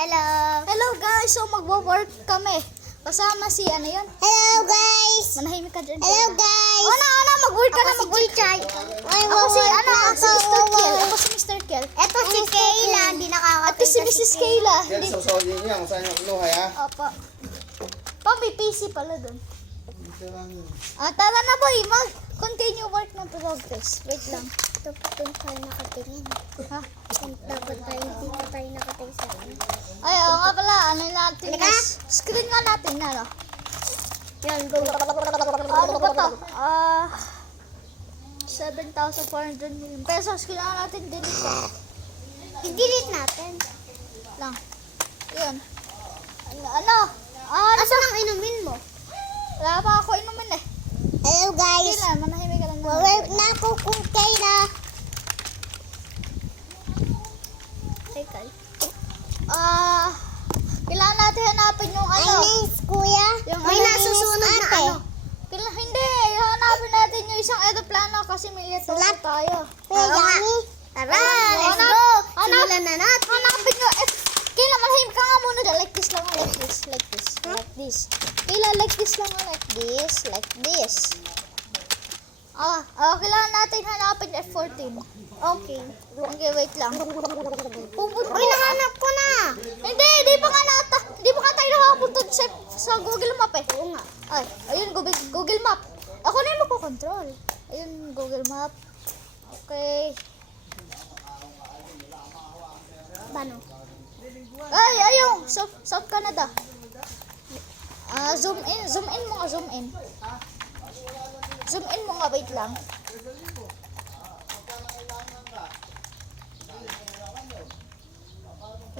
Hello. Hello guys, so magwo-work kami. Kasama si ano yun? Hello guys. Manahimik ka dyan. Hello guys. Ano, mag-work ka na, mag-work. Ako si Mr. Kiel. Ako si Mr. Kiel. Ito si Kayla, hindi nakakakita. Ito si Mrs. Kayla. Yan, sausawan niya. Kung saan yung kinuha, ha? Opo. Pa, may PC pala dun. Tara na boy, mag-continue work ng progress. Wait lang. Ito pa tayo nakatingin. Ha? Dapat tayo hindi pa tayo nakatingin sa akin. Ay, oo nga pala. Ano natin? Halika. Screen nga natin na, no? Yan, go. Ano ba to? 7,400 million pesos. Kailangan natin delete to. I-delete natin. Lang. Yun. Ano? Asan ang inumin mo? Wala pa ako inumin eh. Hello guys. Kailan? Manahimik ka lang. Work na ako kung Kayla. Teka. Kailangan natin hanapin yung ano. Ay, nice, kuya. Yung May ano, nasusunod na ate. ano. Hindi. Hanapin natin yung isang aeroplano kasi may ito tayo. Kuya, Yami. Tara, let's go. Simulan na natin. Hanapin nyo. Kailan manahimik ka nga muna dyan. Like this lang. Like this. Like this. Like this. Kailan like this lang. Like this. Like this. Kailangan natin hanapin F14. Okay. Okay, wait lang. Uy, nahanap ko na. Hindi pa nga tayo nakapunta sa Google Map eh. Oo nga. Ay, ayun, Google Map. Ako na yung magkocontrol. Ayun, Google Map. Okay. Paano? Ay, ayun, South Canada. Zoom in mo nga, zoom in. Zoom in mo nga, wait lang.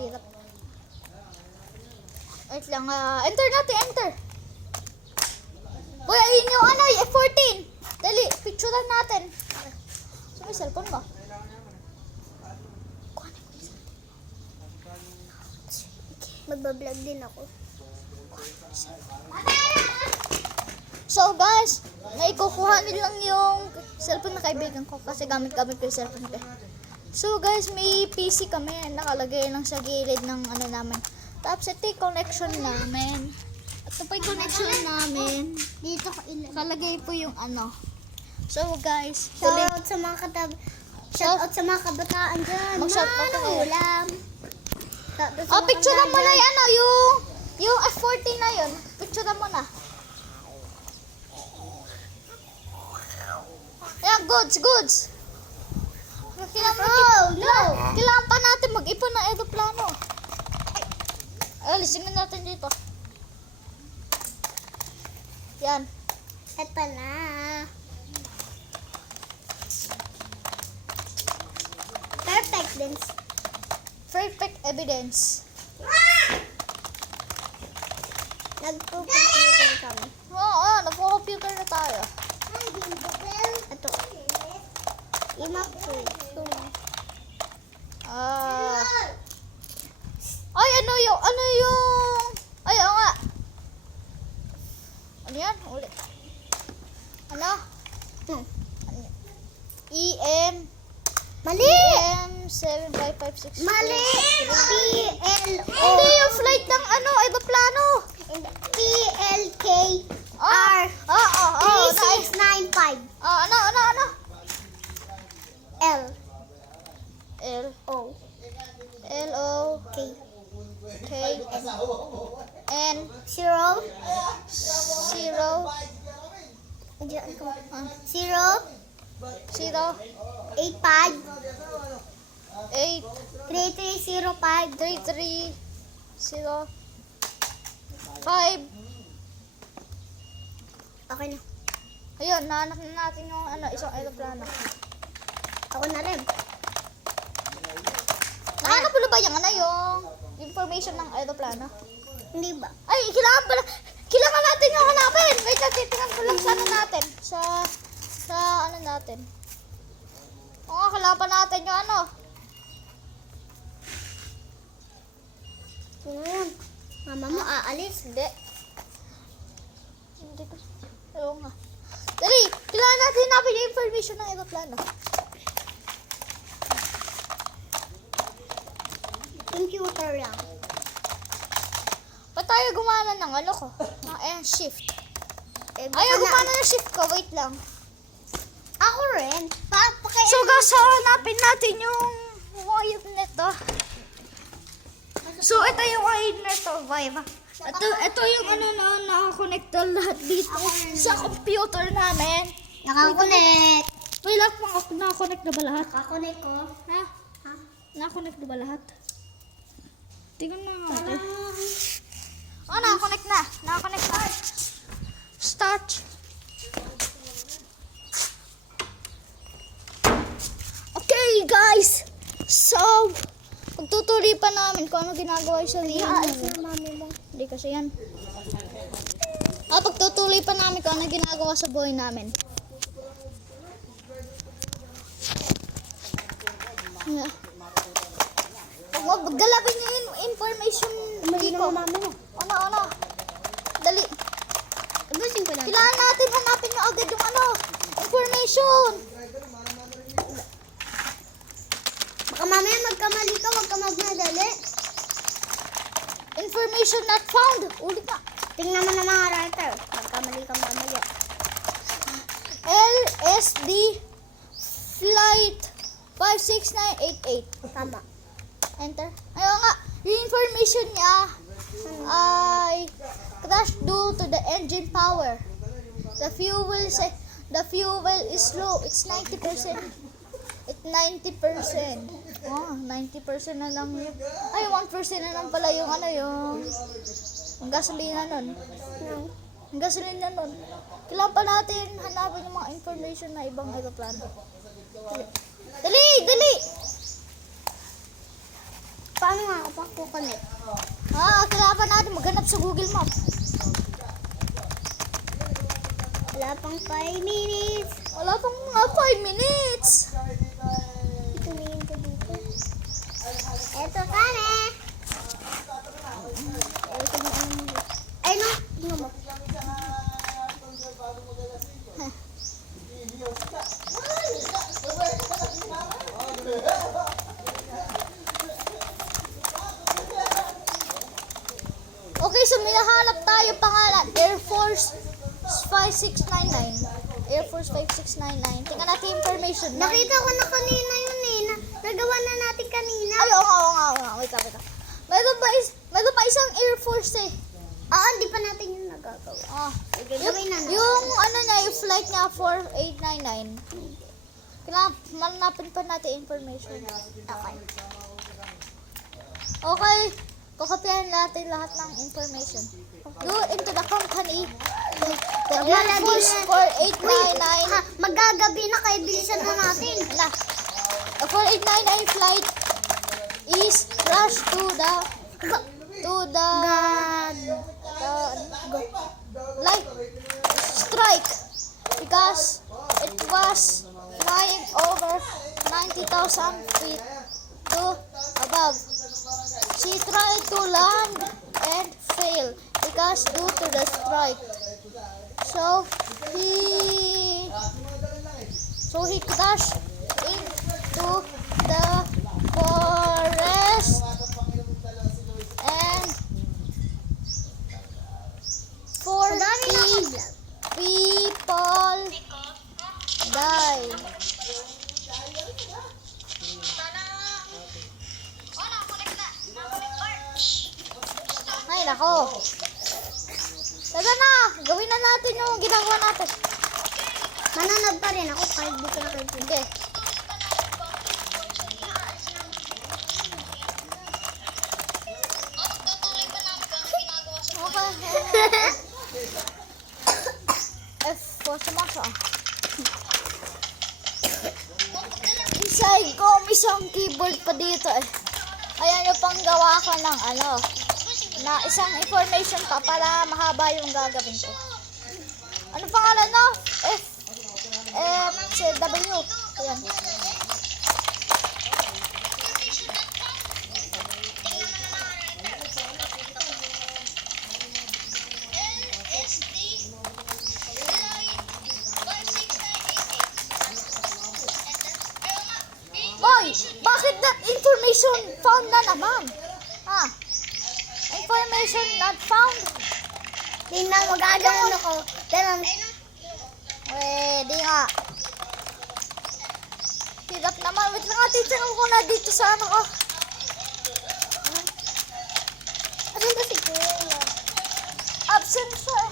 Hirap. Wait lang, enter natin, enter. Uy, ayun yung ano, F14. Dali, picturean natin. So, may cellphone ba? Magbablog din ako. So guys, naikukuha nilang yung cellphone na kaibigan ko kasi gamit-gamit ko yung cellphone ko. So guys, may PC kami nakalagay lang sa gilid ng ano namin. Tapos ito yung connection namin. Ito pa yung connection namin. Dito ko ilan. Kalagay po yung ano. So guys, Shoutout sa mga Shoutout sa mga kabataan dyan. Mag-shoutout kayo. Ulam. Shoutout sa mga picture mo na kabataan. yung ano, yung F14 na yun. Picture mo na. Yan, goods. Kailangan pa natin mag-ipon ng aeroplano. Alisin na natin dito. Yan. Eto na. Perfect evidence. Nagpo-computer kami. Oo, nagpo-computer na tayo. Ito. I-map ko. Ay, ano yung, ay, oo nga. Ano yan? Ulit. Ano? Mali! EM75566. Mali! PLO. Hindi yung flight ng ano, aeroplano. PLKR. Oo. 3695. Ano? L. L. O. L-O. K. K. N. 0. 0. Diyan ko. 0. 0. 85. 8. 3305. 3 3 0 5. Okay na. Ayun, nahanap na natin yung ano, isang aeroplano. Ako na rin. Nahanap mo na ba yung ano, yung information ng aeroplano? Hindi ba? Ay, kailangan natin yung hanapin. Wait, titingnan ko lang sa ano natin. Sa ano natin. Oo, kailangan natin yung ano. Mama mo aalis. Hindi ko. Oo nga. Dali, kailangan natin hanapin yung information ng aeroplano. Computer lang. Ba't tayo gumana ng ano ko? Shift. Eh, Ayaw gumana ng shift ko. Wait lang. Ako rin. So guys, hanapin natin yung wire nito. So ito yung wire nito, Viva. Ito yung ano na nakakonect na lahat dito sa computer namin. Nakakonect. Wait lang, nakakonect na ba lahat? Nakakonect ko. Ha? Nakakonect na ba lahat? Tingnan mo nga natin. Oh, nakakonect na. Nakakonect na. Start. Okay, guys. So, pagtutuloy pa namin kung ano ginagawa sa lihan. mami mo. Hindi kasi yan. Pagtutuloy pa namin kung ano ginagawa sa buhay namin. Yeah. Huwag galapin niyo yung information dito. mami mo. Ano? Dali. Abusin ko lang. Kailangan natin hanapin na agad yung information. Baka mamaya magkamali ka, huwag ka magmadali. Information not found. Ulit na. Tingnan mo na mga writer. Magkamali ka mamaya. LSD flight 56988. Tama. Enter. Ayaw nga. Yung information niya ay crash due to the engine power. The fuel is low. It's 90%. It's 90%. Oh, 90% na lang yun. Ay, 1% na lang pala yung yung gasolina nun. Yung gasolina nun. Kailangan pa natin hanapin yung mga information na ibang aeroplano. Dali! Paano nga ako pakukonect? Kailangan pa natin maghanap sa Google Map. Wala pang 5 minutes. Wala pang mga 5 minutes. Tumingin ko dito. Eto kami. Ay no, tingnan mo. Okay, so may nahanap tayo pangalan. Air Force 5699. Air Force 5699. Tingnan natin yung information. Nakita ko na kanina yun eh. Nagawa na natin kanina. Ay, oo nga. Wait lang. Mayroon pa isang Air Force eh. Hindi pa natin yun nagagawa. Sige, Yung, gawin na natin. yung niya, yung flight niya 4899. Kailangan manapin pa natin information. Okay. Okay. Kukopihan natin lahat ng information. Go into the company. The Air Force 4899. Magagabi na kaya bilisan na natin. The 4899 flight is crashed to the light strike because it was flying over 90,000 feet to above. She tried to land and failed because due to the strike. So he crashed into the forest and 40 people died. Ay, nako. Tara na, gawin na natin yung ginagawa natin. Manonood pa rin ako kahit di ko nakikita. Sige. Okay. F4 sa masa. Inside ko, may isang keyboard pa dito eh. Ayan yung panggawa ko ng na isang information pa para mahaba yung gagawin ko. Ano pangalan no? W. Ayan. Boy, bakit that information found na naman? Information information not found. Tingnan, magaganon ako. Ganun. Pwede nga. Hirap naman. Wait lang nga, titignan ko na dito sa ano ko. Ano ba si Kuya? Absent siya.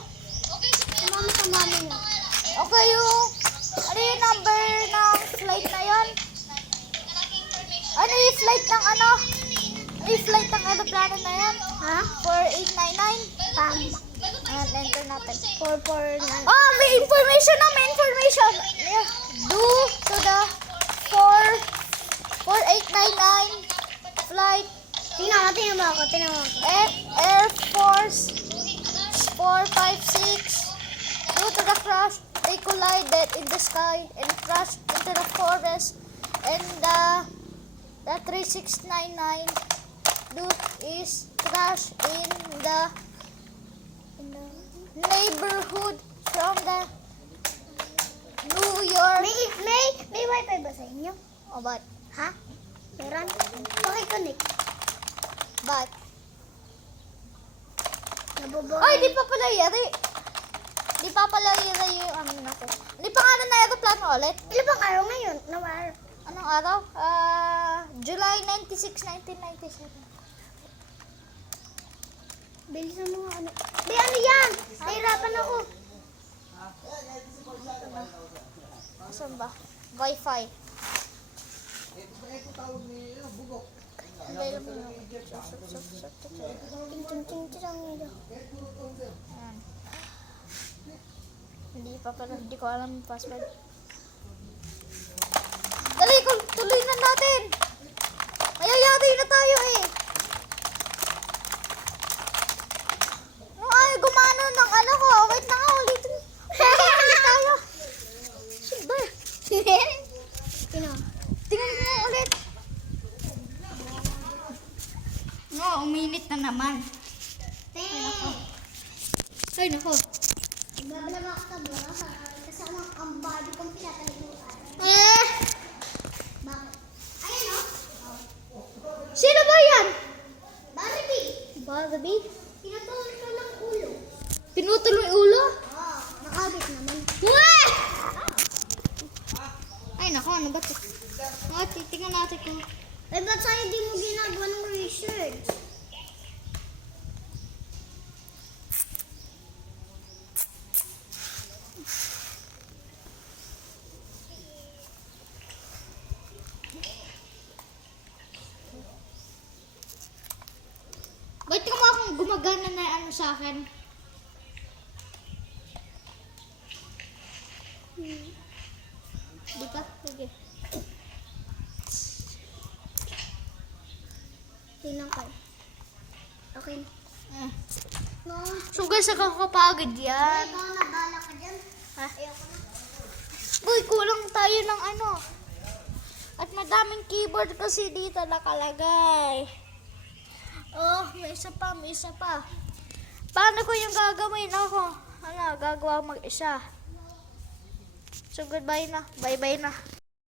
Sumama sa mami niya. Okay, ano yung number ng flight na yan? Ano yung flight ng ano? Ano yung flight ng aeroplano na yan? Ha? 4899? Pam. Enter natin. 449. Oh, may information na, may information. Yeah. Due to the 4899 flight Tingnan mo ako. Air Force 456. Due to the crash, they collided in the sky and crashed into the forest, and the 3699 is crashed in the neighborhood from the New York. May wifi ba sa inyo? Oh, but Ha? Meron? Pakiconnect. but Nabobo. ay, di pa pala yari. Di pa pala yari yung ano na to. Di pa nga na aeroplano ulit. Ilan bang araw ngayon? Nawar. Anong araw? July 96, 1997. Bilisan mo nga ano. Di ano yan? Nahirapan ako. Saan ba? Wi-Fi. Available na. Ayan. Hindi pa pala. Hindi ko alam yung password. Dali, tuloy na natin. Mayayari na tayo eh. Nung ayaw gumano ng ano ko. Wait na nga, ulitin. Ulit tayo. Saan ba? Tingnan mo ulit. No, uminit na naman. Ay, nako. Babalag ako sa buha. Kasama ang Barbie kong pinatalimutan. Bakit? Ayan o. Sino ba yan? Barbie. Barbie? Pinatulog ko ng ulo. Pinutol mo yung ulo? Oo. Nakabit naman. Wah! Ay, nako, ano ba ito? Tingnan natin kung... Eh, ba't sa'yo di mo ginagawa ng research? Ba't ka mo akong gumagana na ano sa akin? Di ba? Sige. Tingnan ko. Okay. Ah. No. So guys, nakakapagod yan. Ikaw na, bala ka dyan. Ha? Ayoko na. Uy, kulang tayo ng ano. At madaming keyboard kasi dito nakalagay. Oh, may isa pa, may isa pa. Paano ko yung gagawin ako? Ano, gagawa mag-isa. So goodbye na. Bye-bye na.